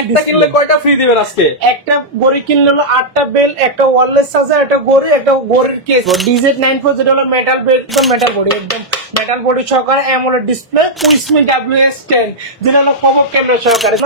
একটা কিনলে কয়টা ফ্রি দিবেন আজকে? একটা গড়ি কিনলে হলো 8টা বেল, একটা ওয়্যারলেস চার্জার, একটা গড়ি, একটা গড়ির কেস। DZ94 যেটা হলো মেটাল বেল, মেটাল বডি, একদম মেটাল বডি সহকারে অ্যামোলেড ডিসপ্লে, কুইসমি WS10 যেটা হলো পপ আপ ক্যামেরা সহকারে।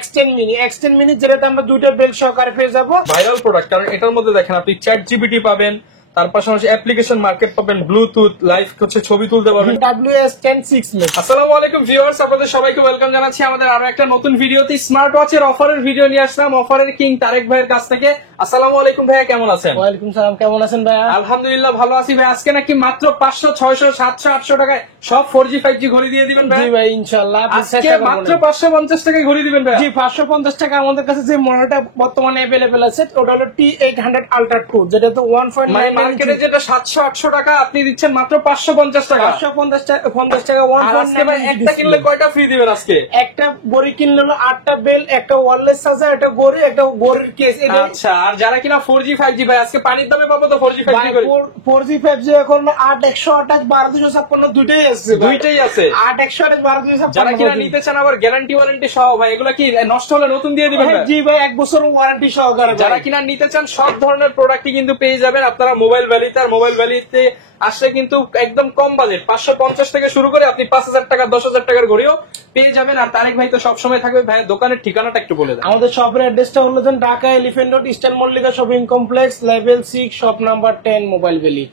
X10 মিনি যেটাতে আমরা 2টা বেল সহকারে পেয়ে যাবো। ভাইরাল প্রোডাক্ট, কারণ এটার মধ্যে দেখেন আপনি চ্যাট জিপিটি পাবেন, তার পাশাপাশি অ্যাপ্লিকেশন মার্কেট পাবেন, ব্লুটুথ লাইভ হচ্ছে ছবি তুলতে পারবেন। WS10 6 minute. আসসালামু আলাইকুম ভিউয়ার্স, আপনাদের সবাইকে ওয়েলকাম জানাচ্ছি আমাদের আরো একটা নতুন ভিডিওতে। স্মার্ট ওয়াচের অফারের ভিডিও নিয়ে আসলাম অফারের কিং তারেক ভাইয়ের কাছ থেকে। আসসালামু আলাইকুম ভাইয়া, কেমন আছেন? ওয়ালাইকুম সালাম, কেমন আছেন ভাইয়া? আলহামদুলিল্লাহ ভালো আছি ভাই। আজকে নাকি মাত্র 500, 600, 700, 800 টাকায় সব 4G 5G ঘড়ি দিয়ে দিবেন ভাই? জি ভাই, ইনশাআল্লাহ। আজকে মাত্র 550 টাকায় ঘড়ি দিবেন ভাই? জি, 550 টাকা। আমাদের কাছে যে মডেলটা বর্তমানে अवेलेबल আছে ওটা হলো T800 Ultra 2, যেটা তো 1.9 মার্কেটে যেটা 700, 800 টাকা, আপনি দিচ্ছেন মাত্র 550 টাকা। 550 টাকা 1.9। একটা কিনলে কয়টা ফ্রি দিবেন আজকে? একটা গড়ি কিনলে হলো 8টা বেল, একটা ওয়্যারলেস চার্জার, একটা গড়ি, একটা গড়ির কেস। আচ্ছা, আর যারা কিনা 4G 5G ভাই আজকে পানির দামে পাবো তো 4G 5G করে? 4G 5G এখন 8/128 12/256 দুইটাই আছে। দুইটাই আছে, 8/128 12/256। যারা কিনা নিতে চান আবার গ্যারান্টি ওয়ারেন্টি সহ ভাই, এগুলা কি নষ্ট হলে নতুন দিয়ে দিবেন ভাই? জি ভাই, 1 বছর ওয়ারেন্টি সহকারে। যারা কিনা নিতে চান সব ধরনের প্রোডাক্টই কিন্তু পেয়ে যাবেন আপনারা মোবাইল ভ্যালিতে। আর মোবাইল ভ্যালিতে আসলে কিন্তু একদম কম বাজেট, 550 থেকে শুরু করে আপনি 5000 টাকা 10,000 টাকার ঘড়িও পেয়ে যাবেন। আর তারেক ভাই তো সবসময় থাকবে। ভাই দোকানের ঠিকানাটা একটু বলে দেন। আমাদের শপের অ্যাড্রেসটা হলো Dhaka elephant road, eastern Mallika shopping complex, level 6, shop number 10, mobile valley.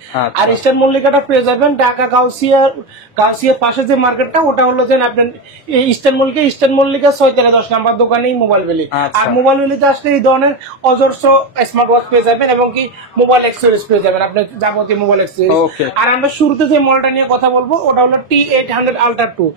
আর ইস্টার্ন মল্লিকাটা পেয়ে যাবেন ঢাকা কাউসিয়ার পাশে যে মার্কেটটা, ওটা হলো আপনার ইস্টার্ন মল্লিকা 6-10 নাম্বার দোকানেই মোবাইল ভ্যালি। আর মোবাইল ভ্যালিতে আসলে এই ধরনের অজস্র স্মার্ট ওয়াচ পেয়ে যাবেন এবং কি মোবাইল অ্যাক্সেসরিজ পেয়ে যাবেন, আপনার যাবতীয় মোবাইল অ্যাক্সেসরিজ। আর আমরা শুরুতে যে মডেলটা নিয়ে কথা বলবো ওটা হলো T800 Ultra 2,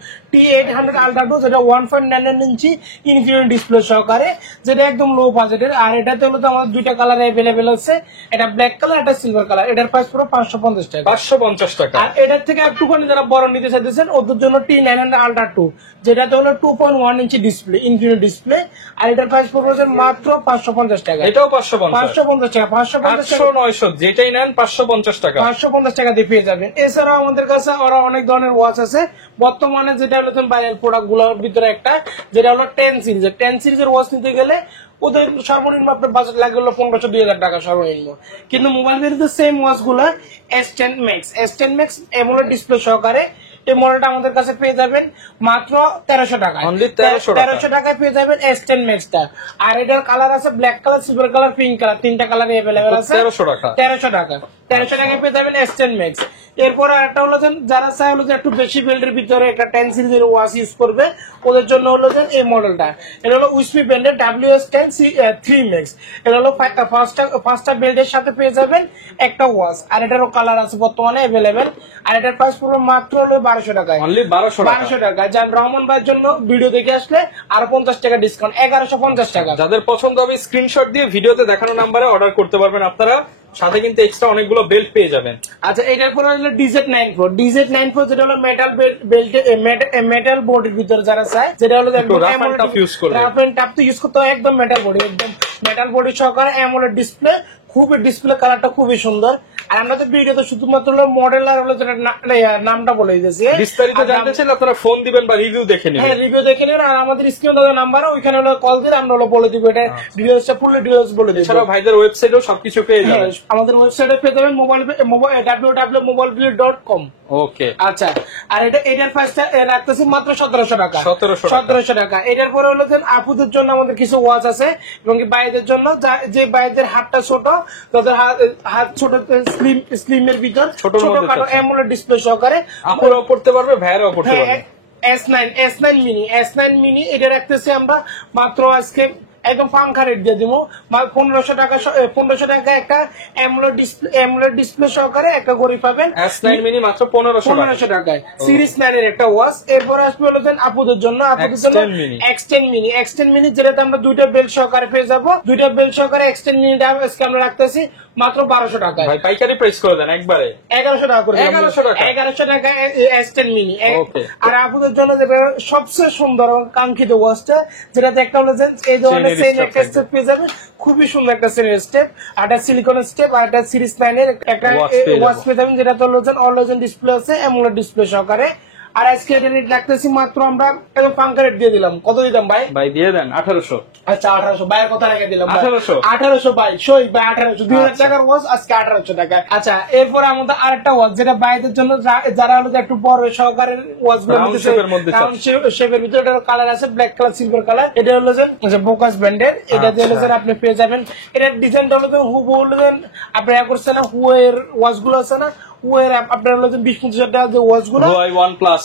যেটা 1.9 ইঞ্চি ইনফিনিটি ডিসপ্লে সহকারে, যেটা একদম লো বাজেটের। আর এটাতে হলো আমাদের দুইটা কালার अवेलेबल আছে, এটা ব্ল্যাক কালার, এটা সিলভার কালার। এটার প্রাইস পুরো 550 টাকা। 550 টাকা। আর এটার থেকে একটুখানি যারা বড় নিতে চাইতেছেন ওদের জন্য T900 Ultra 2, যেটাতে হলো 2.1 ইঞ্চি ডিসপ্লে, ইনফিনিটি ডিসপ্লে। আর এটার প্রাইস পড়বে মাত্র 550 টাকা। এটাও 550 টাকা। 550 900 যেটাই নেন 550 টাকা। 550 টাকা দিয়ে পেয়ে যাবেন। এছাড়াও আমাদের কাছে আরো অনেক ধরনের ওয়াচ আছে বর্তমানে, যেটা হলো ভাইরাল প্রোডাক্ট গুলোর ভিতরে একটা, যেটা হলো 10 সিরিজের। 10 সিরিজের ওয়াচ নিতে গেলে ওদের সর্বনিম্ন আপনার বাজেট লাগে হলো 1500-2000 টাকা সর্বনিম্ন। কিন্তু মোবাইল ভ্যালিতে সেম ওয়াচ গুলা S10 Max AMOLED ডিসপ্লে সহকারে এই মডেলটা আমাদের কাছে পেয়ে যাবেন মাত্র 1300 টাকায়। 1300 টাকায় পেয়ে যাবেন S10 Max টা। আর এটার কালার আছে black colour, silver colour, pink colour, তিনটা কালার अवेलेबल আছে। 1300 টাকায় পেয়ে যাবেন S10 Max। এরপরে একটা হলো যারা চায় হলো একটু বেশি বিল্ডের ভিতরে একটা 10 সিরিজের ওয়াচ ইউজ করবে, ওদের জন্য হলো এই মডেলটা। এটা হলো উইসপি ব্র্যান্ডের WS10 3 Max। এটা হলো ফার্স্টটা বেল্টের সাথে পেয়ে যাবেন একটা ওয়াচ। আর এটারও কালার আছে বর্তমানে अवेलेबल। আর এটার প্রাইস পুরো মাত্র হলো 1200 টাকায়। অনলি 1200 টাকা। যান রহমান ভাইয়ের জন্য ভিডিও দেখে আসলে আর 50 টাকা ডিসকাউন্ট, 1150 টাকা। যাদের পছন্দ হবে স্ক্রিনশট দিয়ে ভিডিওতে দেখানো নাম্বারে অর্ডার করতে পারবেন আপনারা, সাথে কিন্তু এক্সট্রা অনেকগুলো বেল্ট পেয়ে যাবেন। আচ্ছা, এটার পরে হলো DZ94 যেটা হলো মেটাল বেল্ট, মেটাল বোর্ডের ভিতরে যারা চায়, যেটা হলো রাফ এন্ড টাফ ইউজ তো ইউজ করতে হয়, একদম মেটাল বডি, একদম মেটাল বডি সহকারে AMOLED ডিসপ্লে। খুবই ডিসপ্লে কালারটা খুবই সুন্দর। আর আমরা তো ভিডিওতে শুধুমাত্র মডেল আর হলো নামটা বলে দিতেছি। বিস্তারিত জানতে চাইলে আপনারা ফোন দিবেন বা রিভিউ দেখে নেবেন। হ্যাঁ, রিভিউ দেখে নেবেন। আর আমাদের স্ক্রিনে দেওয়া নাম্বার, ওইখানে হলো কল দিলে আমরা হলো বলে দিব, এটা ডিটেইলসটা ফুল ডিটেইলস বলে দিব। এছাড়াও ভাইদের ওয়েবসাইটেও সবকিছু পেয়ে যাবেন। আমাদের ওয়েবসাইটে পেয়ে যাবেন www.mobileblade.com। ওকে, আচ্ছা। আর এটার প্রাইসটা রাখতেছি মাত্র 1700 টাকা। 1700 টাকা। এটার পরে হলো আপুদের জন্য আমাদের কিছু ওয়াচ আছে এবং ভাইদের জন্য, যে ভাইদের হাতটা ছোট, তাদের হাত ছোট, স্লিমের ভিতর ছোটখাটো AMOLED ডিসপ্লে সহকারে আপুরাও করতে পারবে, ভাইরাও করতে পারবে। S9 মিনি এটা রাখতেছি আমরা মাত্র আজকে একদম পাঙ্খা রেট দিয়ে দিব 1500 টাকা। একটা AMOLED ডিসপ্লে সহকারে একটা ঘড়ি পাবেন S9 মিনি মাত্র 1500 টাকায়। সিরিজ 9 এর একটা ওয়াচ। এরপর আসবে হলো আপুদের জন্য X10 মিনি, যেটাতে আমরা দুইটা বেল্ট সহকারে পেয়ে যাবো। দুইটা বেল্ট সহকারে X10 মিনিটা আজকে আমরা রাখতেছি মাত্র 1200 টাকায়। ভাই পাইকারি প্রাইস করে দেন একবারে 1100 টাকা করে। 1100 টাকা S10 মিনি। আর আপুদের জন্য যেটা সবচেয়ে সুন্দর কাঙ্ক্ষিত ওয়াচটা, যেটাতে একটা হলো এই ধরনের একটা স্টেপ পেয়ে যাবে, খুবই সুন্দর একটা স্টেপ, আর একটা সিলিকনের স্টেপ, আর একটা সিরিজ 9 এর একটা ওয়াচ পেয়ে যাবেন, যেটা তো অলওয়েজ ডিসপ্লে আছে AMOLED ডিসপ্লে সহকারে। আর আজকে এটা রেট রাখতেছি মাত্র আমরা একদম ফাঙ্কা রেট দিয়ে দিলাম। কত দিতাম ভাই? ভাই দিয়ে দেন 1800। আচ্ছা 1800 ভাইয়ের কথা রেখে দিলাম 1800 ভাই সই ভাই 1800 2000 টাকার ওয়াচ আজকে 1800 টাকা। আচ্ছা এরপরে আমাদের আরেকটা ওয়াচ যেটা বাইরের জন্য যারা হলো একটু বড় সহকারের ওয়াচ গুলো শেপের ভিতরে এটা কালার আছে ব্ল্যাক কালার সিলভার কালার। এটা হলো যে ফোকাস ব্র্যান্ডের। এটা দিয়ে হলো যে আপনি পেয়ে যাবেন। এটার ডিজাইনটা হলো যে হুবহু হলো যে আপনি ইয়া করছেন না হুয়ের ওয়াচ গুলো আছে না ওয়ের আপনার হলো 20-25 টাকা যে ওয়াচ গুলো ওয়ান প্লাস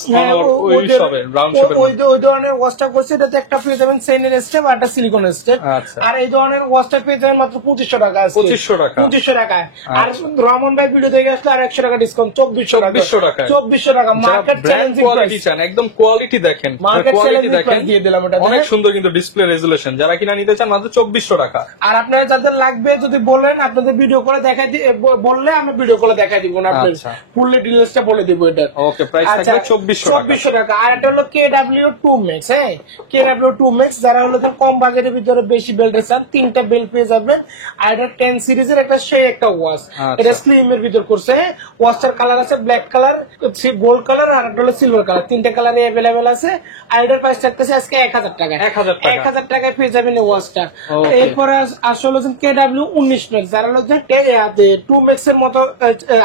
ওই ধরনের ওয়াচটা করছে। এটাতে একটা পেয়ে যাবেন সেনের স্টেপ আর একটা সিলিকন স্টেপ। আর এই ধরনের ওয়াচটা পেয়ে যাবেন মাত্র 2500 টাকা। 2500 টাকায়। আর রহমান ভাই ভিডিও দেখে আসলে আর 100 টাকা ডিসকাউন্ট 2400 টাকা। 2400 টাকা মার্কেট চ্যালেঞ্জিং কোয়ালিটি চান, একদম কোয়ালিটি দেখেন, কোয়ালিটি দেখেন দিয়ে দিলাম। এটা অনেক সুন্দর কিন্তু ডিসপ্লে রেজুলেশন। যারা কিনা নিতে চান মাত্র 2400 টাকা। আর আপনারা যাদের লাগবে যদি বলেন আপনাদের ভিডিও করে দেখাই বললে আমি ভিডিও করে দেখাই দিব না। ফুললি ডিটেইলসটা বলে দিব এটা। ওকে প্রাইস থাকবে 2400 টাকা। আর এটা হলো KW2 Max। হ্যাঁ KW2 Max যারা হলো কম বাজেটের ভিতরে বেশি বেল্ট চান তিনটা বেল্ট পেয়ে যাবেন। আর এটা 10 সিরিজের একটা সেই একটা ওয়াচ। এটা স্লিম এর ভিতর করছে। ওয়াচটার কালার আছে ব্ল্যাক কালার, গোল্ড কালার আর একটা হলো সিলভার কালার। তিনটা কালারে अवेलेबल আছে। আর এটার প্রাইস থাকতেছে আজকে 1000 টাকা। 1000 টাকায় পেয়ে যাবেন এই ওয়াচটা। এরপরে আসলে KW19 Max যারা হলো 2 Max এর মতো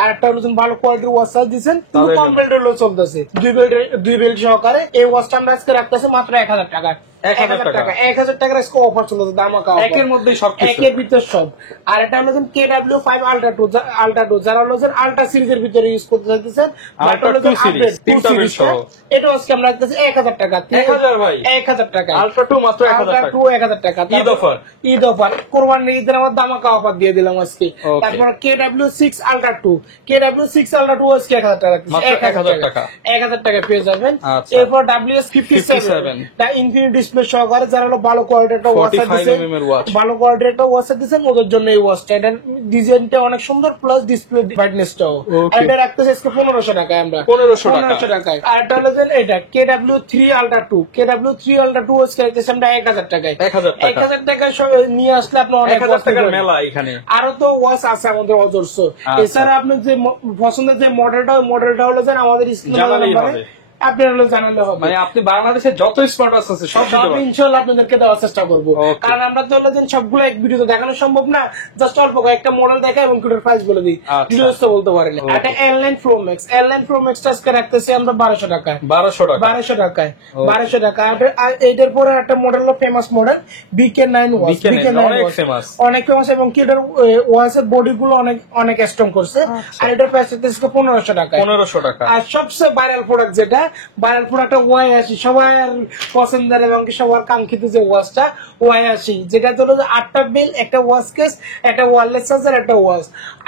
আরেকটা হলো ভালো কোয়ালিটির ওয়াচ দিচ্ছেন কিন্তু কম বেল্টের লো চলতেছে দুই বেল্ট সহকারে। এই ওয়াচটা আমরা আজকে রাখতেছি মাত্র 1000 টাকা। 1000 টাকার আজকে অফার চলতেছে দামাকা অফার। একের মধ্যেই সব একের ভিতর সব। আর এটা হলো KW5 Ultra 2 যারা হলো আলট্রা সিরিজের ভিতরে ইউজ করতে চাইতেছেন এটা আজকে আমরা রাখতেছি 1000 টাকা। 1000 ভাই 1000 টাকা। আলট্রা 2 মাত্র 1000 টাকা। ঈদ অফার কোরবানি ঈদের আমার দামাকা অফার দিয়ে দিলাম আজকে। তারপর KW6 Ultra 2 আজকে 1000 টাকা। 1000 টাকা পেয়ে যাবেন। এরপর WS57 ইনফিনিটি ডিসপ্লে সহকারে যারা হলো ভালো কোয়ালিটির একটা ওয়াচ দিচ্ছে, ভালো কোয়ালিটির একটা ওয়াচ দিচ্ছেন ওদের জন্য এই ওয়াচটা। এটার ডিজাইনটা অনেক সুন্দর প্লাস ডিসপ্লে ব্রাইটনেসটাও। এটা রাখতেছে আজকে 1500 টাকায় আমরা। 1500 টাকায়। আর এটা হলো যে এটা KW3 Ultra 2 আজকে রাখতেছে আমরা 1000 টাকায়। 1000 টাকায় নিয়ে আসলে আপনি অনেক ওয়াচ মেলা এখানে। আরো তো ওয়াচ আছে আমাদের অজস্র। এছাড়া আপনি যে পছন্দের যে মডেলটা হলো যে আমাদের স্ক্রিনে আপনারা জানালে হবে। মানে আপনি বাংলাদেশের যত স্মার্টওয়াচ আছে সব ইনশাআল্লাহ আপনাদেরকে দেওয়ার চেষ্টা করবো। কারণ আমরা তো হলো সবগুলো এক ভিডিওতে দেখানো সম্ভব না। জাস্ট অল্প কয়েকটা মডেল দেখা এবং কিটার প্রাইস বলে দিই। ডিটেইলস তো বলতে পারেন। এটা L9 Pro Max আজকে রাখতেছি আমরা 1200 টাকায়। 1200 টাকায়। আর এইটার পরে একটা মডেল হলো ফেমাস মডেল BK9 ওয়াচ। অনেক ফেমাস এবং কিটার ওয়াচের বডি গুলো অনেক স্ট্রং করছে। আর এটার প্রাইস হচ্ছে 1500 টাকায়। 1500 টাকা। আর সবচেয়ে ভাইরাল প্রোডাক্ট যেটা একটা ওয়াই80 সবার পছন্দের এবং সবার কাঙ্ক্ষিত যে ওয়াচটা ওয়াই80 যেটা হলো 8টা বেল একটা ওয়াচ কেস একটা ওয়্যারলেস চার্জার একটা ওয়াচ।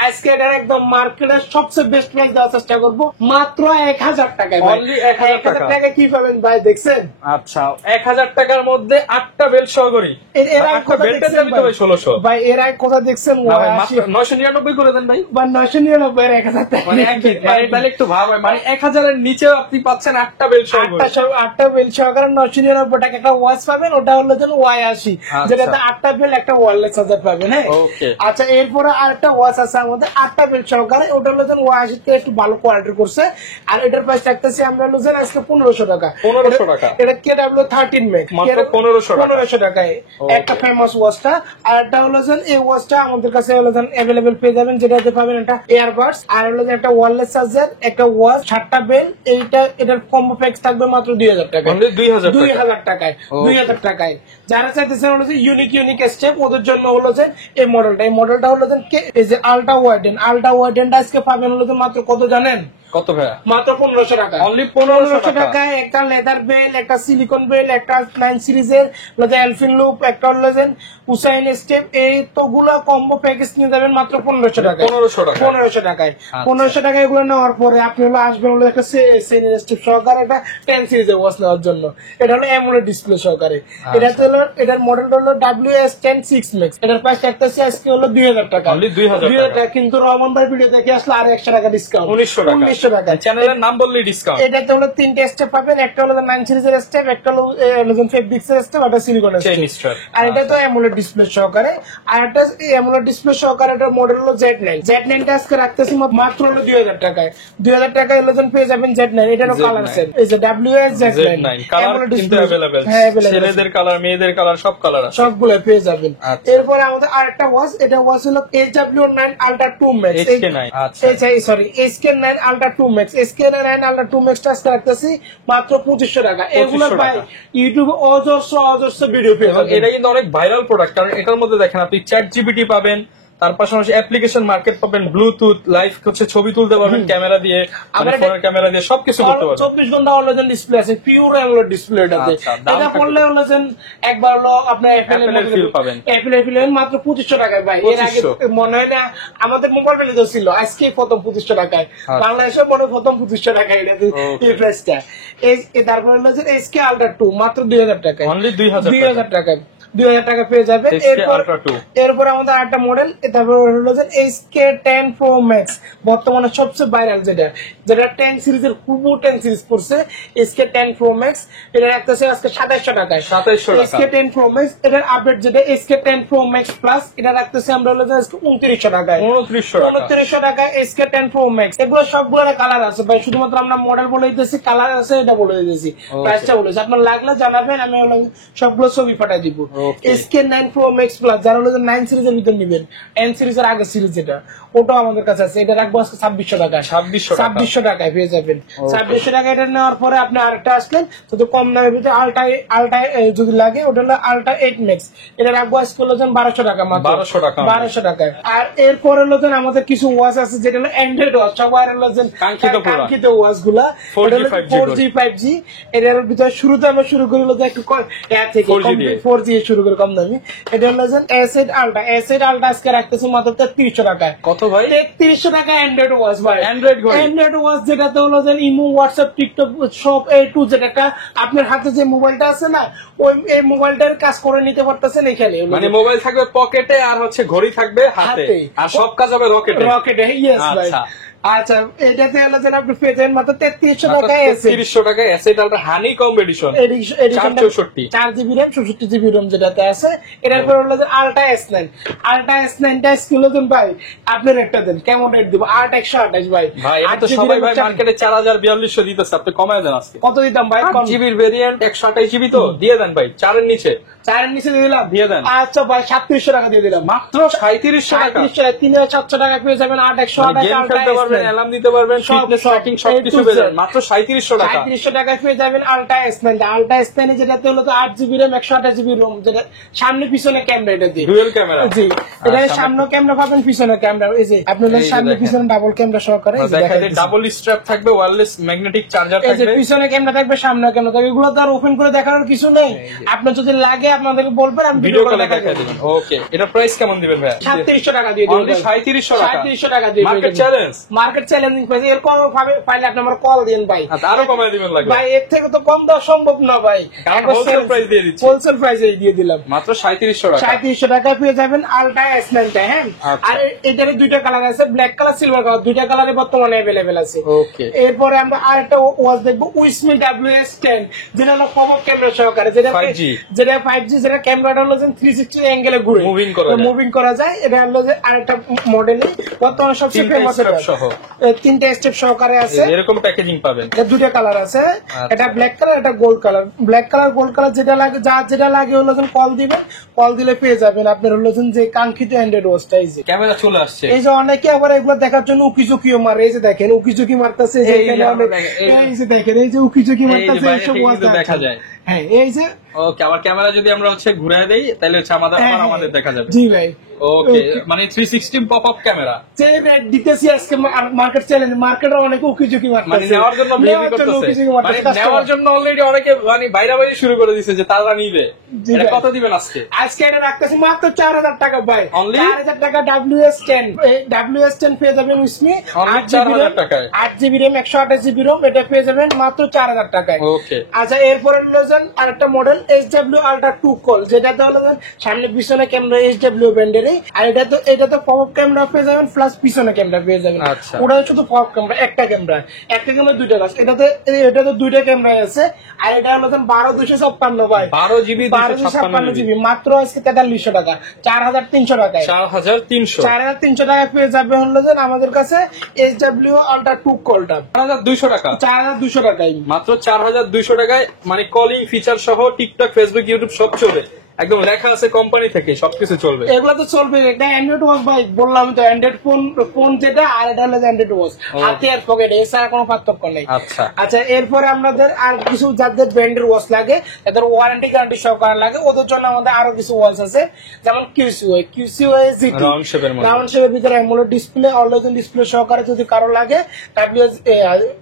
আজকে এটা একদম মার্কেটের সবচেয়ে বেস্ট প্রাইস দেওয়ার চেষ্টা করবো মাত্র 1000 টাকায়। অনলি 1000 টাকা কি পাবেন ভাই দেখছেন? আচ্ছা 1000 টাকার মধ্যে 8টা বেল সহ করি। এর আগে কথা দেখছেন ভাই 1600 ভাই এর আগে কথা দেখছেন 999 করে দেন ভাই। বা 999 এর 1000 টাকা মানে একই মানে তাহলে একটু ভাব হয় মানে 1000 এর নিচেও আপনি পাচ্ছেন 8টা বেল সহ 8টা বেল সহকারে 999 টাকা একটা ওয়াচ পাবেন। ওটা হলো যেন ওয়াই80 যেটাতে 8টা বেল একটা ওয়্যারলেস চার্জার পাবেন। হ্যাঁ আচ্ছা এরপরে আরেকটা ওয়াচ আছে আমাদের 8টা বেল সহকারে ওটা হলো যেন ওয়াই80 থেকে একটু ভালো কোয়ালিটি করছে। আর এটার প্রাইস রাখতেছি আমরা হলো যেন আজকে 1500 টাকা। 1500 টাকা। এটা KW13 Max মাত্র 1500 টাকায় একটা ফেমাস ওয়াচটা। আর এটা হলো যেন এই ওয়াচটা আমাদের কাছে হলো যেন अवेलेबल পেয়ে যাবেন যেটাতে পাবেন একটা ইয়ারবাডস আর হলো একটা ওয়্যারলেস চার্জার একটা ওয়াচ 7টা বেল। এটার কম্বো প্যাক থাকবে মাত্র 2000 টাকা। 2000 টাকায়। 2000 টাকায়। যারা চাইতেছেন হলো যে ইউনিক স্টেপ ওদের জন্য হলো যে এই মডেলটা হলো যে এই যে আলট্রা ওয়াইডেন আজকে পাবেন হলো যে মাত্র কত জানেন? কত ভাইয়া? মাত্র 1500 টাকা। অনলি 1500 টাকায় একটা লেদার বেল একটা সিলিকন বেল একটা 9 সিরিজের এলফিন লুপ একটা হলো যে উসাইন স্টেপ এই তোগুলা কম্বো প্যাকেজ নিয়ে যাবেন মাত্র 1500 টাকা। 1500 টাকায়। 1500 টাকা এগুলো নেওয়ার পরে আপনি হলো আসবেন হলো একটা সেনের স্টেপ সহকারে একটা 10 সিরিজের ওয়াচ নেওয়ার জন্য। এটা হলো অ্যামোলেড ডিসপ্লে সহকারে। এটা হলো এটার মডেলটা হলো WS106 Max। এটার প্রাইস থাকতেছে আজকে হলো 2000 টাকা। 2000 টাকা। কিন্তু রহমান ভাই ভিডিও দেখে আসলে আর 100 টাকা ডিসকাউন্ট 1900 3500 টাকা। চ্যানেলের নাম বললে ডিসকাউন্ট। এটাতে হলো 3টে স্টেপ পাবেন, একটা হলো 9 সিরিজের স্টেপ, একটা হলো ফেব্রিক্সের স্টেপ, একটা সিলিকনের স্টেপ। আর এটা তো অ্যামোলেড ডিসপ্লে সহকারে। আর একটা অ্যামোলেড ডিসপ্লে সহকারে এটা মডেল হলো Z9। Z9টা আজকে রাখতেছি মাত্র হলো 2000 টাকায়। 2000 টাকায় হলো পেয়ে যাবেন Z9। এটারও কালার সেট, এই যে WS Z9 কালার কিন্তু अवेलेबल। ছেলেদের কালার, মেয়েদের কালার, সব কালার আছে, সবগুলো পেয়ে যাবেন। এরপরে আমাদের আরেকটা ওয়াচ, এটা ওয়াচ হলো HW9 Ultra 2 Max। HK9, আচ্ছা sorry HK9 Ultra 2 Max। HK9 Ultra 2 Max টা আজকে রাখতেছি মাত্র 2500 টাকা। এগুলো ভাই ইউটিউবে অজস্র ভিডিও পেয়ে যাবেন। এটা কিন্তু অনেক ভাইরাল প্রোডাক্ট, কারণ এটার মধ্যে দেখেন আপনি চ্যাট জিপিটি পাবেন, তার পাশাপাশি অ্যাপ্লিকেশন মার্কেট পাবেন, ব্লুটুথ, লাইভ হচ্ছে ছবি তুলতে পারবেন ক্যামেরা দিয়ে, মানে ফোনের ক্যামেরা দিয়ে সবকিছু করতে পারবেন। 24 ঘন্টা অনলাইন ডিসপ্লে আছে, পিওর অ্যামোলেড ডিসপ্লে এটাতে। এটা পড়লে হলো যে একবার হলো আপনি অ্যাপেলের ফিল পাবেন, অ্যাপেলের ফিল মাত্র 2500 টাকায় ভাই। এর আগে মনে হয় না আমাদের মোবাইল তো ছিল, আজকে প্রথম 2500 টাকায় বাংলাদেশে মনে প্রথম 2500 টাকায় এটাতে এই প্রাইসটা। এই তারপর হলো যে SK Ultra 2 মাত্র 2000 টাকায়, অনলি 2000 টাকায় 2000 টাকা পেয়ে যাবে। এরপর আমাদের আরেকটা মডেল, তারপর হলো যে SK10 Pro Max, বর্তমানে সবচেয়ে ভাইরাল যেটা 10 সিরিজের খুব 10 সিরিজ পড়ছে SK10 Pro Max। এটা রাখতেছে আজকে 2700 টাকায়। 2700 টাকা SK10 Pro Max এটার আপডেট যেটা SK10 Pro Max Plus, এটা রাখতেছে আমরা হলো যে আজকে 2900 টাকায়। 2900 টাকায় SK10 Pro Max। এগুলো সবগুলোর কালার আছে ভাই, শুধুমাত্র আমরা মডেল বলে দিতেছি, কালার আছে এটা বলে দিতেছি, প্রাইসটা বলেছি। আপনার লাগলে জানাবেন, আমি হলো সবগুলো ছবি পাঠিয়ে দিব। SK9 Pro Max Plus যারা হলো 9 সিরিজের ভিতর নেবেন, N সিরিজের আগে সিরিজ যেটা, ওটাও আমাদের কাছে আছে। এটা রাখবো আজকে 2600 টাকায়। 2600 টাকায় পেয়ে যাবেন। 2600 টাকা এটা নেওয়ার পরে আপনি আরেকটা আসলেন, যদি কম দামের ভিতরে আলটা যদি লাগে, ওটা হলো Ultra 8 Max। এটা রাখবো আজকে হলো 1200 টাকা মাত্র। 1200 টাকায়। আর এরপর হলো আমাদের কিছু ওয়াচ আছে যেটা হলো অ্যান্ড্রয়েড ওয়াচ, সবার হলো কাঙ্ক্ষিত ওয়াচ গুলা 4G 5G। এটার ভিতরে শুরুতে আমরা শুরু করি হলো একটু থেকে 4G শুরু করে কম দামি। এটা হলো S8 Ultra। S8 Ultra আজকে রাখতেছি মাত্র 3300 টাকায়। কত ভাই? 3300 টাকা অ্যান্ড্রয়েড ওয়াচ ভাই। অ্যান্ড্রয়েড ওয়াচ যেটাতে হলো ইমো, হোয়াটসঅ্যাপ, টিকটক সব A to Z। একটা আপনার হাতে যে মোবাইলটা আছে না, ওই এই মোবাইলটার কাজ করে নিতে পারতেছেন এখানে। মানে মোবাইল থাকবে পকেটে, আর হচ্ছে ঘড়ি থাকবে হাতে, আর সব কাজ হবে রকেটে। ইয়েস ভাই। আচ্ছা, এটাতে হলো যে আপনি পেয়ে যাবেন মাত্র 3300 টাকায়। 3300 টাকায় S8 Ultra হানি combination, 4GB RAM 64GB ROM যেটাতে আছে। এটার পর হলো যে Ultra S9। Ultra S9 টা স্কিল দেন ভাই, আপনার একটা দেন, কেমন রেট দিব? 8128 ভাই। ভাই এটা তো সবাই ভাই মার্কেটে 4042 দিতেছে, আপনি কমায় দেন আজকে। কত দিতাম ভাই? 8GB ভেরিয়েন্ট 128GB তো দিয়ে দেন ভাই, 4 এর নিচে দিয়ে দিলাম, দিয়ে দেন। আচ্ছা ভাই 3700 টাকা দিয়ে দিলাম, মাত্র 3700 টাকা। 3700 টাকা পেয়ে যাবেন 8128। অ্যালার্ম দিতে পারবেন, ফিটনেস ট্র্যাকিং সবকিছু পেয়ে যাবেন মাত্র 3700 টাকা। 3700 টাকায় পেয়ে যাবেন Ultra S9। Ultra S9 যেটাতে হলো 8GB RAM 128GB ROM, যেটা সামনে পিছনে ক্যামেরা, এটা দিয়ে ডুয়াল ক্যামেরা। জি, এটা সামনে ক্যামেরা পাবেন, পিছনে ক্যামেরা। এই যে আপনাদের সামনে পিছনে ডাবল ক্যামেরা সহকারে, ডাবল স্ট্র্যাপ থাকবে, ওয়্যারলেস ম্যাগনেটিক চার্জার থাকবে। এই যে পিছনে ক্যামেরা থাকবে, সামনে ক্যামেরা থাকবে। এগুলো তো আর ওপেন করে দেখানোর কিছু নেই, আপনার যদি লাগে আপনাদেরকে বলবেন, আমি ভিডিও কলে দেখাই দিবেন। ওকে, এটা প্রাইস কেমন দিবেন ভাই? 3700 টাকা দিয়ে দিবেন। অনলি 3700 টাকা। 3700 টাকা দিয়ে দিবেন। Market challenging price. এর কম পাইলে আপনি আমার কল দিন ভাই। আচ্ছা, আরো কমায় দিবেন লাগবে ভাই, এর থেকে তো কম দেওয়া সম্ভব না ভাই। হোলসেল প্রাইস দিয়ে দিচ্ছি, হোলসেল প্রাইসে দিয়ে দিলাম মাত্র 3700 টাকা। 3700 টাকা পেয়ে যাবেন Ultra S9 টা। হ্যাঁ, আর এটার দুইটা কালার আছে, ব্ল্যাক কালার, সিলভার কালার, দুইটা কালারে বর্তমানে अवेलेबल আছে। ওকে, এরপরে আমরা আরেকটা ওয়াচ দেখবো, উইসমি WS10, যেটা হলো পপআপ ক্যামেরা সহকারে, যেটা 5G, যেটা ক্যামেরাটা হলো 360 অ্যাঙ্গেলে ঘুরে মুভিং করা যায়। এটা হলো যে আরেকটা মডেল, বর্তমানে সবচেয়ে ফেমাস। তিনটা স্টেপ সহকারে আছে, এরকম প্যাকেজিং পাবেন। এটা দুইটা কালার আছে, এটা ব্ল্যাক কালার, এটা gold colour. Black colour, gold colour যেটা লাগে, যেটা লাগে হলো কল দিবেন, কল দিলে পেয়ে যাবেন আপনার হলো যে কাঙ্ক্ষিত অ্যান্ড্রয়েড ওয়াচটা। এই যে ক্যামেরা চলে আসছে। এই যে অনেকে আবার এগুলো দেখার জন্য উকিঝুঁকিও মারে। এই যে দেখেন উকিঝুঁকি মারতেছে, এই যে দেখেন, এই যে উকিঝুঁকি মারতেছে, এইসব ওয়াচ দেখা যায়। হ্যাঁ, এই যে ওকে, আবার ক্যামেরা যদি আমরা ঘুরায় দেই, তাহলে আমাদের দেখা যাবে। জি ভাই। ওকে, মানে 360 পপআপ ক্যামেরা যে রেট দিতেছি আজকে মার্কেট চ্যালেঞ্জ, মার্কেটে অনেক উকিঝুঁকি মারতেছে, মানে নেওয়ার জন্য বেবি করতেছে, মানে নেওয়ার জন্য অলরেডি অনেকে মানে বাইরে শুরু করে দিয়েছে যে তারা নিবে। এটা কত দিবেন আজকে? আজকে এটা রাখতেছি মাত্র 4000 টাকা ভাই। অনলি 4000 টাকা। WS10 WS10 পেয়ে যাবেন উইসমি 4000 টাকায়, 8GB RAM 128GB ROM। এটা পেয়ে যাবেন মাত্র 4000 টাকায়। ওকে, আচ্ছা, এরপরে হলো আরেকটা মডেল, SW Ultra 2 কল, যেটাতে হলো সামনে পিছনে ক্যামেরা SW ব্র্যান্ডের, আর এটা তো পপ আপ ক্যামেরা পেয়ে যাবেন প্লাস পিছনে ক্যামেরা পেয়ে যাবেন। আচ্ছা। ওটা শুধু পপ ক্যামেরা, একটা ক্যামেরা দুইটা গাছ, এটাতে দুইটা ক্যামেরা আছে। আর এটা হলো 12/256 ভাই, 12GB 12/256 মাত্র আজকে 4300 টাকা, 4300 টাকায়, 4300 টাকা পেয়ে যাবে হলো আমাদের কাছে SW Ultra 2 কলটা 4200 টাকা, 4200 টাকায়, মাত্র 4200 টাকায়। মানে কলিং ফিচার সহ টিকটক, ফেসবুক, ইউটিউব সব চলবে, একদম লেখা আছে কোম্পানি থেকে, সবকিছু চলবে। এগুলো তো চলবে। একটা অ্যান্ড্রয়েড ওয়াচ ভাই, বললাম তো অ্যান্ড্রয়েড ফোন যেটা, আর এটা হলো অ্যান্ড্রয়েড ওয়াচ, হাতে আর পকেটে, এছাড়া কোনো পার্থক্য নেই। আচ্ছা আচ্ছা, এরপরে আমাদের আর কিছু যাদের ব্র্যান্ডের ওয়াচ লাগে, তাদের ওয়ারেন্টি গ্যারান্টি সহকারে লাগে, ওদের জন্য আমাদের আরো কিছু ওয়াচ আছে, যেমন QCOA জিটি, রাউন্ড শেপের ভিতরে অ্যামোলেড ডিসপ্লে, অলওয়েজ ডিসপ্লে সহকারে যদি কারো লাগে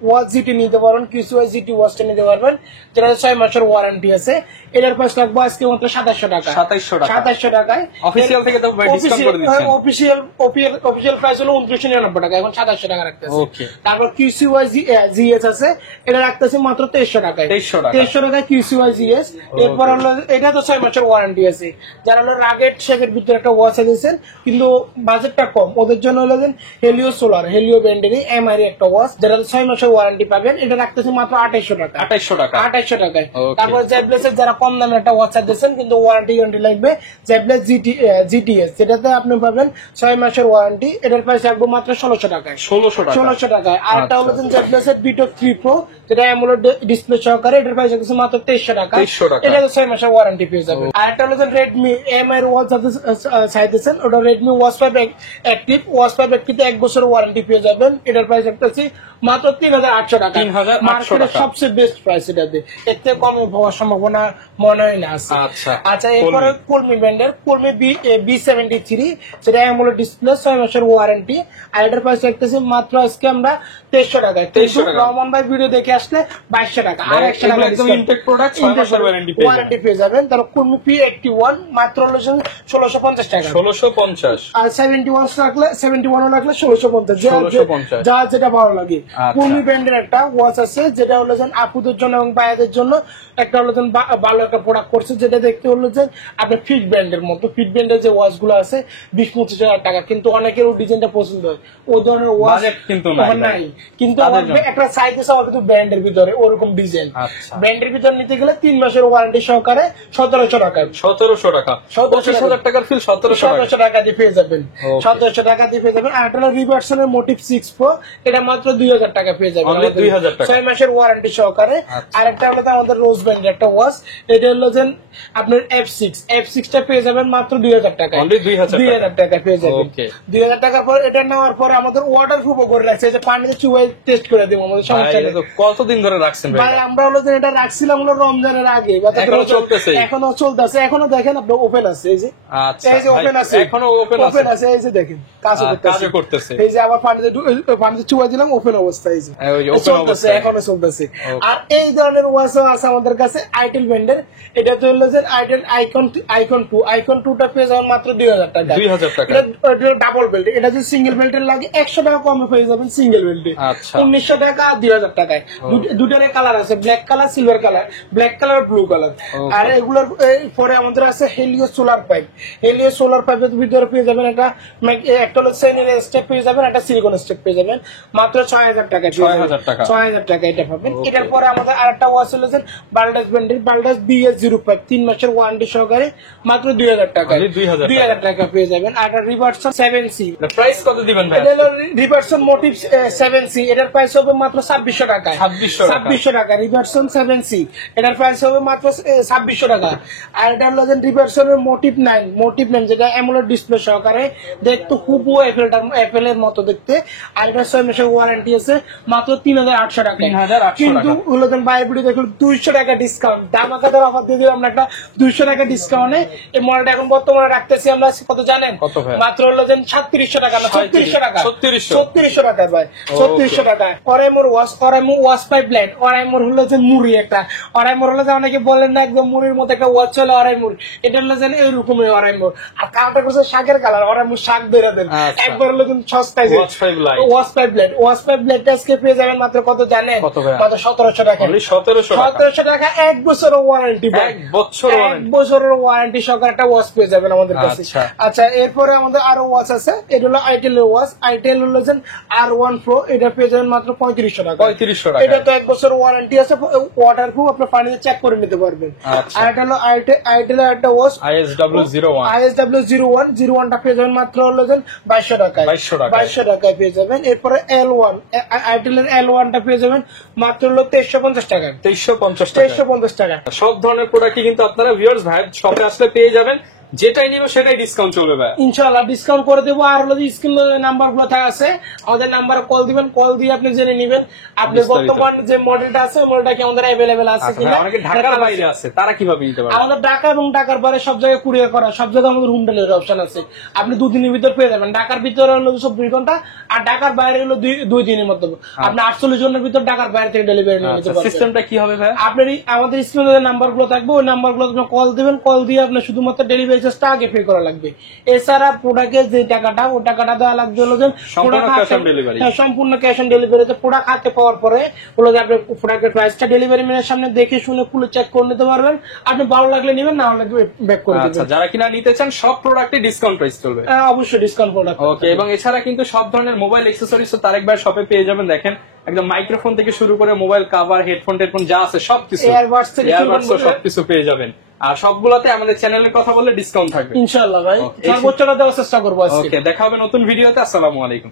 ওয়াচ জিটি নিতে পারবেন, QCOA জিটি ওয়াচটা নিতে পারবেন, যেটা 6 মাসের ওয়ারেন্টি আছে। এটার প্রাইস লাগবে আজকে মাত্র 2700 টাকা, 2700 টাকায়। অফিসিয়াল থেকে তো ডিসকাউন্ট করে দিচ্ছেন। অফিসিয়াল প্রাইস হলো 2999 টাকা, এখন 2700 টাকা রাখতেছে। ওকে। তারপর QCOA GS আছে, এটা রাখতেছে মাত্র 2300 টাকায়, 2300 টাকায় QCOA GS। এরপর হলো এটা তো 6 মাসের ওয়ারেন্টি আছে। যারা হলো রাগেট শেপের ভিতরে একটা ওয়াচ দিয়েছেন কিন্তু বাজেটটা কম, ওদের জন্য হলো হেলিও ব্র্যান্ডেরই MI একটা ওয়াচ, যেটা 6 মাসের ওয়ারেন্টি পাবেন, এটা রাখতেছে মাত্র 2800 টাকা, 2800 টাকায়। তারপর জেব্লেসের যারা কম দামের একটা ওয়াচ দিয়েছেন কিন্তু ওয়ারেন্টি লাগবে, জেব্লেস GTS, যেটাতে আপনি পাবেন 6 মাসের ওয়ারেন্টি, এটার প্রাইস রাখবো মাত্র 1600 টাকায়, 1600 টাকায়। আর একটা হলো জেব্লেসের বিটো 3 Pro, যেটা অ্যামোলেড ডিসপ্লে সহকারে, এটার প্রাইস রাখছে মাত্র 2300 টাকা, এটা 6 মাসের ওয়ারেন্টি পেয়ে যাবে। আর একটা হলো Redmi MI এর ওয়াচ যাতে চাইতেছেন, ওটা Redmi Watch 5 Active, Watch 5 Active 1 বছরের ওয়ারেন্টি পেয়ে যাবেন, এটার প্রাইস রাখতেছি মাত্র 3800 টাকা, মার্কেটের সবচেয়ে বেস্ট প্রাইস এটাতে, এর থেকে কম হওয়ার সম্ভাবনা মনে হয় না আছে। আচ্ছা, এরপরে কলমি ব্র্যান্ডের কলমি B73, সেটা অ্যামোলেড ডিসপ্লে, 6 মাসের ওয়ারেন্টি, আর এটার প্রাইস রাখতেছি মাত্র আজকে আমরা 2300 টাকায়। রহমান ভাই ভিডিও দেখে আসলে 2200 টাকা, আর 100 টাকা একদম ইনটেক প্রোডাক্ট, 6 মাসের ওয়ারেন্টি পেয়ে যাবেন। তার কলমি P81 মাত্র হলো 1650 টাকা, 1650। আর 71 রাখলে 1650, যা যেটা ভালো লাগে। কলমি ব্র্যান্ডের একটা ওয়াচ আছে, যেটা হলো আপুদের জন্য এবং ভাইয়াদের জন্য একটা হলো ভালো একটা প্রোডাক্ট করছে, যেটা দেখতে হলো যে আপনার ফিট ব্র্যান্ডের মতো, ফিট ব্র্যান্ডের যে ওয়াচ গুলো আছে 20-25 হাজার টাকা, কিন্তু অনেকের ওই ডিজাইনটা পছন্দ হয়, ওই ধরনের ওয়াচ কিন্তু নাই, কিন্তু একটা সাইজ আছে কিন্তু ব্র্যান্ডের ভিতরে ওরকম ডিজাইন। ব্র্যান্ডের ভিতরে নিতে গেলে 3 মাসের ওয়ারেন্টি সহকারে 1700 টাকা, 25,000 টাকার ফিল 1700 টাকা দিয়ে পেয়ে যাবেন, 1700 টাকা দিয়ে পেয়ে যাবেন। আর একটা রিভার্সনের মোটিভ 6 Pro, এটা মাত্র 2000 টাকা পেয়ে যাবেন, 6 মাসের ওয়ারেন্টি সহকারে। আর একটা হলো আমাদের রোজ ব্র্যান্ডের একটা ওয়াচ, এটা হলো আপনার F6 টা পেয়ে যাবেন মাত্র 2000 টাকা, 2000 টাকা পেয়ে যাবেন। 2000 টাকার পর এটা নেওয়ার পর আমাদের ওয়াটার প্রুফ করে রাখছে, যে পানিতে চুবাই টেস্ট করে দেবো, আমাদের সমস্যা নেই। কতদিন ধরে রাখছেন ভাই? আমরা হলো এটা রাখছিলাম হলো রমজানের আগে, এখনো চলতেছে, এখনো দেখেন আপনার ওপেন আছে, এই যে ওপেন আছে, এখনো ওপেন আছে, এই যে দেখেন কাজ করতেছে, এই যে আবার পানিতে চুবাই দিলাম, ওপেন অবস্থা, এই যে চলতেছে, এখনো চলতেছে। আর এই ধরনের ওয়াচও আছে আমাদের কাছে আইটেল ব্র্যান্ডের, এটা তো হলো আইটেল আইকন 2 টা পেয়ে যাবেন মাত্র 2000 টাকা, 2000 টাকা। এটা ডাবল বেল্ট, এটা যদি সিঙ্গেল বেল্টের লাগে 100 টাকা কমে পেয়ে যাবেন সিঙ্গেল বেল্টে, 1900 টাকা আর 2000 টাকায়। দুটারে কালার আছে, black colour, silver colour, black colour, blue colour. আর এগুলোর পরে আমাদের আছে helio solar pipe, helio solar পাইপের ভিতরে পেয়ে যাবেন একটা হলো সেনের স্টেপ পেয়ে যাবেন, একটা সিলিকন স্টেপ পেয়ে যাবেন মাত্র 6000 টাকা, 6000 টাকা এটা পাবেন। এটার পরে আমাদের আরেকটা ওয়াচ হলো বালডাস ব্র্যান্ডের বালডাস BS05, 3 মাসের ওয়ারেন্টি সহকারে মাত্র 2000 টাকা, 2000 টাকা পেয়ে যাবেন। আর একটা রিভার্সন 7C, প্রাইস কত দিবেন ভাই? এটা হলো রিভার্সন মোটিভ 7C, এটার প্রাইস হবে মাত্র 2600 টাকা, 2600 টাকা। রিভার্সন 7C, এটার প্রাইস হবে মাত্র 2600 টাকা। আর এটা হলো রিভার্সনের মোটিভ 9, যেটা অ্যামোলেড ডিসপ্লে সহকারে, দেখতে খুবই অ্যাপেলের মতো দেখতে। আর এটা 6 মাসের ওয়ারেন্টি আছে, মাত্র 3800 টাকা। কিন্তু বাইরে ভিডিও দেখলো 200 টাকা ডিসকাউন্ট, দামাকাদার অফার দিয়ে দিলাম একটা 200 টাকা ডিসকাউন্টে এই মডেলটা এখন বর্তমানে রাখতেছি আমরা কত জানেন? কত ভাই? মাত্র হলো যে 3700 টাকা না 3600 টাকা। 3600 3600 টাকা ভাই, 3600 টাকা। অরাইমোর ওয়াশ পাইপ ব্লেড, অরাইমোর হলো যে মুড়ি একটা, অরাইমোর হলো যে অনেকে বলেন না একদম মুড়ির মতো একটা ওয়াচ চলে অরাইমোর, এটা হলো যে এরকমই অরাইমোর। আর কালারটা করছে শাকের কালার, অরাইমোর শাক ধরে দেন আচ্ছা। একবার হলো যে সস্তায় watch pipe light, wash pipe ব্লেডটা আজকে পেয়ে যাবেন মাত্র কত জানেন? কত ভাই? মাত্র 1700 টাকা। অনলি 1700 টাকা। 1700 টাকা, 1 বছরের ওয়ারেন্টি। 1 বছর 1 বছরের ওয়ারেন্টি সহকারে একটা ওয়াচ পেয়ে যাবেন আমাদের কাছে। আচ্ছা। আচ্ছা, এরপরে আমাদের আরো ওয়াচ আছে, এটা হলো আইটেলের ওয়াচ, আইটেল হলো যে R1 Pro, এটা পেয়ে যাবেন মাত্র 3500 টাকা। 3500 টাকা। এটা তো 1 বছর ওয়ারেন্টি আছে, ওয়াটারপ্রুফ, আপনি পানিতে চেক করে নিতে পারবেন। আচ্ছা। আর এটা হলো আইটেলের একটা ওয়াচ ISW01 01টা পেয়ে যাবেন মাত্র হলো যে 2200 টাকায়। 2200 টাকায়। 2200 টাকায় পেয়ে যাবেন। এরপরে L1, আইটেলের L1টা পেয়ে যাবেন মাত্র হলো 2350 টাকায়। 2350 টাকা। 2350 টাকা। সব ধরনের প্রোডাক্টই কিন্তু আপনারা ভিউয়ার্স ভাই শপে আসলে পেয়ে যাবেন, যেটাই নিবে সেটাই ডিসকাউন্ট চলবে ভাই। ইনশাআল্লাহ ডিসকাউন্ট করে দেবো। আর হলো স্ক্রিন নাম্বার গুলো আছে, আমাদের নাম্বারে কল দিবেন, কল দিয়ে আপনি জেনে নিবেন আপনি বিস্তারিত। বর্তমান যে মডেলটা আছে মডেলটা কি আমাদের অ্যাভেলেবেল আছে আচ্ছা কিনা। ভাই, অনেকে ঢাকার বাইরে আছে, তারা কিভাবে নিতে পারবে? আমাদের ঢাকা এবং ঢাকার বাইরে সব জায়গায় কুরিয়ার করা, সব জায়গায় আমাদের হোম ডেলিভারি অপশন আছে। আপনি 2 দিনের ভিতর পেয়ে যাবেন। ঢাকার ভিতরে হলো 24 ঘন্টা, আর ঢাকার বাইরে হলো 2 দিনের মধ্যে। আপনি 48 জনের ভিতর ঢাকার বাইরে থেকে ডেলিভারি নিয়ে নিতে পারবেন। সিস্টেমটা কি হবে ভাই? আপনার আমাদের স্ক্রিনে যে নাম্বার গুলো থাকবে ওই নাম্বার গুলো আপনি কল দিবেন, কল দিয়ে আপনার শুধুমাত্র ডেলিভারি চার্জটা আগে পে করা লাগবে। এছাড়া প্রোডাক্টের যে টাকাটা ওই টাকাটা দেওয়া লাগবে হলো যে সম্পূর্ণ cash on delivery। সম্পূর্ণ ক্যাশ অন ডেলিভারিতে। প্রোডাক্ট হাতে পাওয়ার পরে হলো যে আপনি প্রোডাক্টের প্রাইসটা ডেলিভারি ম্যানের সামনে দেখে শুনে খুলে চেক করে নিতে পারবেন। আপনি ভালো লাগলে নেবেন, না হলে ব্যাক করে আচ্ছা, দিবেন। যারা কিনা নিতে চান সব প্রোডাক্টে ডিসকাউন্ট প্রাইস চলবে। অবশ্যই ডিসকাউন্ট প্রোডাক্ট। ওকে, এবং এছাড়া কিন্তু সব ধরনের মোবাইল অ্যাক্সেসরিজ তারেক ভাই শপে পেয়ে যাবেন। দেখেন একদম মাইক্রোফোন থেকে শুরু করে মোবাইল কভার, হেডফোন যা আছে সবকিছু, এয়ারবাডস থেকে শুরু করে সবকিছু পেয়ে যাবেন। আর সবগুলাতে আমাদের চ্যানেলের কথা বললে ডিসকাউন্ট থাকবে ইনশাআল্লাহ ভাই, Okay, সর্বোচ্চটা দেওয়ার চেষ্টা করবো আজকে। ওকে, দেখা হবে নতুন ভিডিওতে। আসসালামু আলাইকুম।